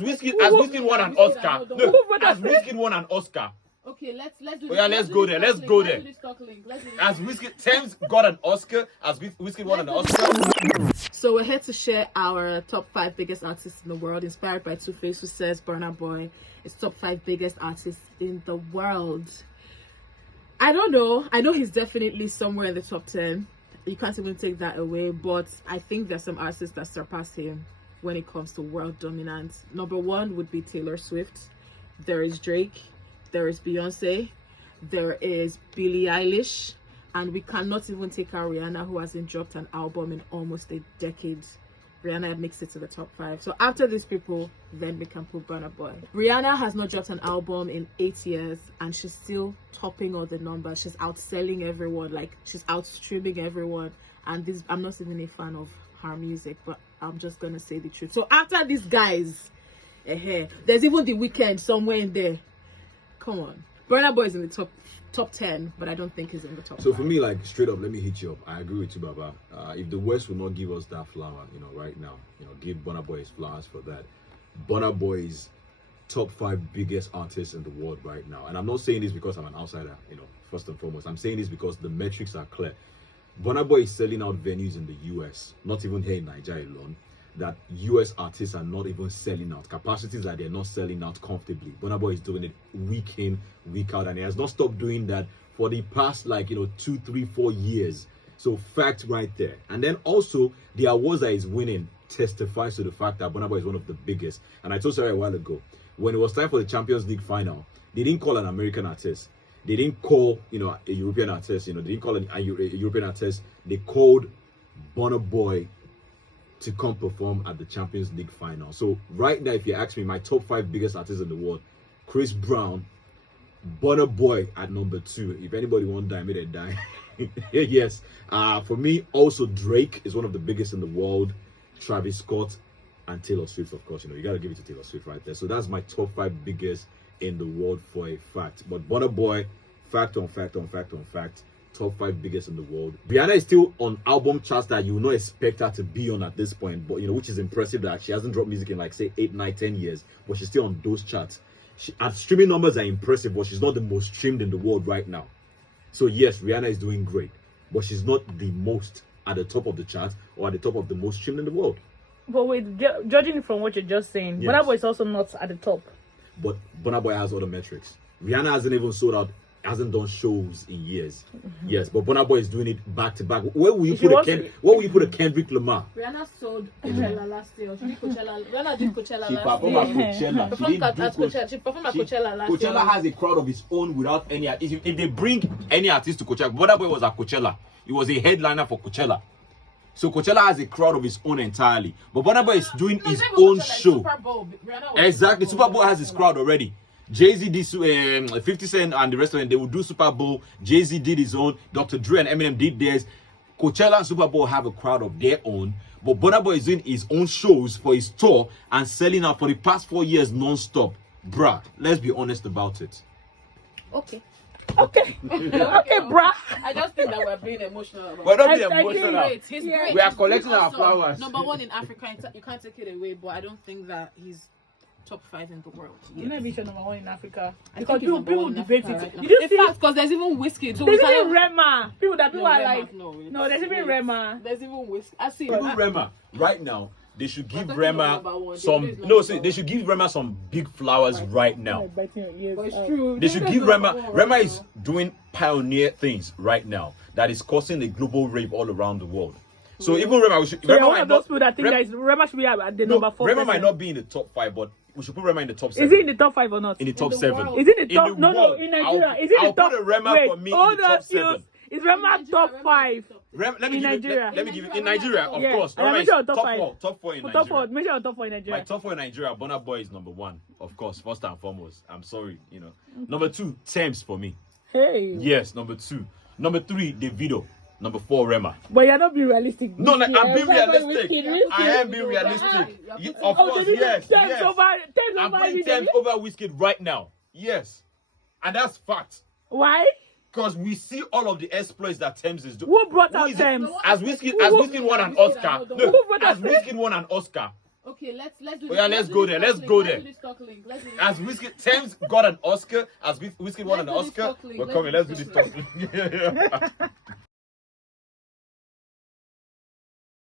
Wizkid won an Oscar. Look, as Wizkid won an Oscar. Okay, let's do this. Oh yeah, let's go there. Let's go there. As Wizkid, Tems got an Oscar. As Wizkid won an Oscar. So we're here to share our top 5 biggest artists in the world, inspired by Two-Face, who says Burna Boy is top 5 biggest artists in the world. I don't know. I know he's definitely somewhere in the top 10. You can't even take that away. But I think there's some artists that surpass him when it comes to world dominance. Number 1 would be Taylor Swift. There is Drake. There is Beyonce. There is Billie Eilish. And we cannot even take out Rihanna, who hasn't dropped an album in almost a decade. Rihanna had makes it to the top 5. So after these people, then we can put Burna Boy. Rihanna has not dropped an album in 8 years, and she's still topping all the numbers. She's outselling everyone, like she's outstreaming everyone. And this, I'm not even a fan of her music, but I'm just gonna say the truth. So after these guys, there's even The Weeknd somewhere in there. Come on, Burna Boy is in the top 10, but I don't think he's in the top 5. For me, like straight up, let me hit you up. I agree with you, Baba. If the West will not give us that flower, right now, give Burna Boy his flowers for that. Burna Boy is top 5 biggest artists in the world right now, and I'm not saying this because I'm an outsider. First and foremost, I'm saying this because the metrics are clear. Burna Boy is selling out venues in the US, not even here in Nigeria alone. That US artists are not even selling out capacities, that they're not selling out comfortably. Burna Boy is doing it week in, week out, and he has not stopped doing that for the past 2, 3, 4 years. So fact right there. And then also the awards that he's winning testifies to the fact that Burna Boy is one of the biggest. And I told Sarah a while ago, when it was time for the Champions League final, they didn't call an American artist. They didn't call a European artist. They didn't call a European artist. They called Burna Boy to come perform at the Champions League final. So right now, if you ask me, my top 5 biggest artists in the world: Chris Brown, Burna Boy at number 2. If anybody won't die, may they die. Yes. For me, also Drake is one of the biggest in the world. Travis Scott and Taylor Swift, of course. You gotta give it to Taylor Swift right there. So that's my top 5 biggest in the world for a fact. But Burna Boy, fact on fact on fact on fact, top 5 biggest in the world. Rihanna is still on album charts that you will not expect her to be on at this point, but which is impressive that she hasn't dropped music in say 8, 9, 10 years, but she's still on those charts. Her streaming numbers are impressive, but she's not the most streamed in the world right now. So yes, Rihanna is doing great, but she's not the most at the top of the charts or at the top of the most streamed in the world. But wait, judging from what you're just saying, yes, Burna Boy is also not at the top. But Burna Boy has other metrics. Rihanna hasn't even sold out, hasn't done shows in years. Yes, but Burna Boy is doing it back to back. Where will you put a Kendrick Lamar? Rihanna sold Coachella last year. She did Coachella. Rihanna did Coachella She last performed at Coachella. She performed at Coachella last year. Coachella has a crowd of its own without any. If they bring any artist to Coachella, Burna Boy was at Coachella. He was a headliner for Coachella. So Coachella has a crowd of its own entirely. But Burna Boy is doing his own show. Super Bowl. Exactly. Super Bowl has his crowd already. Jay-Z did 50 Cent and the rest of them, they will do Super Bowl. Jay-Z did his own. Dr. Dre and Eminem did theirs. Coachella and Super Bowl have a crowd of their own. But Burna Boy is doing his own shows for his tour and selling out for the past 4 years non-stop. Bruh, let's be honest about it. Okay. Okay, bruh. I just think that we're being emotional about it. We're not being emotional. He's great. We are collecting our flowers. Number 1 in Africa, you can't take it away, but I don't think that he's top 5 in the world. You're not even sure number 1 in Africa. I Because think people debate it. Right, Did you see? Because there's even Wizkid. So there's even Rema. People are Rema, like, no, there's even Rema. There's even Wizkid. I see. Even Rema, right now, they should give Rema they should give Rema some big flowers right now. But it's true. They should give Rema is doing pioneer things right now that is causing a global rave all around the world. So even Rema, Rema one of those people that think that Rema should be at the number 4. Rema might not be in the top 5, but we should put Rema in the top 7. Is it in the top 5 or not? In the top 7. Is it in the top? No, in Nigeria. Is it in the top? I'll put a Rema for me in the top 7. Is Rema top 5? Let me give it in Nigeria, of course. Rema is top 4. Top 4 in Top Nigeria. 4. Make sure top 4 in Nigeria. My top 4 in Nigeria, Burna Boy is number 1, of course, first and foremost. I'm sorry, Number 2, Tems for me. Hey. Yes, number 2. Number 3, Davido. Number 4, Rema. But you're not being realistic. No, I'm being realistic. I am being realistic. Of course, yes. I'm putting Tems over Wizkid right now. Yes. And that's fact. Why? Because we see all of the exploits that Tems is doing. Who brought out Tems? As Wizkid won an Oscar. Look, as Wizkid won an Oscar. Okay, let's do. Oh yeah, let's go there. Let's go there. Let's do this talk link. Let's do this As Wizkid, Tems got an Oscar. As Wizkid won an Let's do this Oscar. talk link. We're Let's coming. do Let's do this this talk talk link.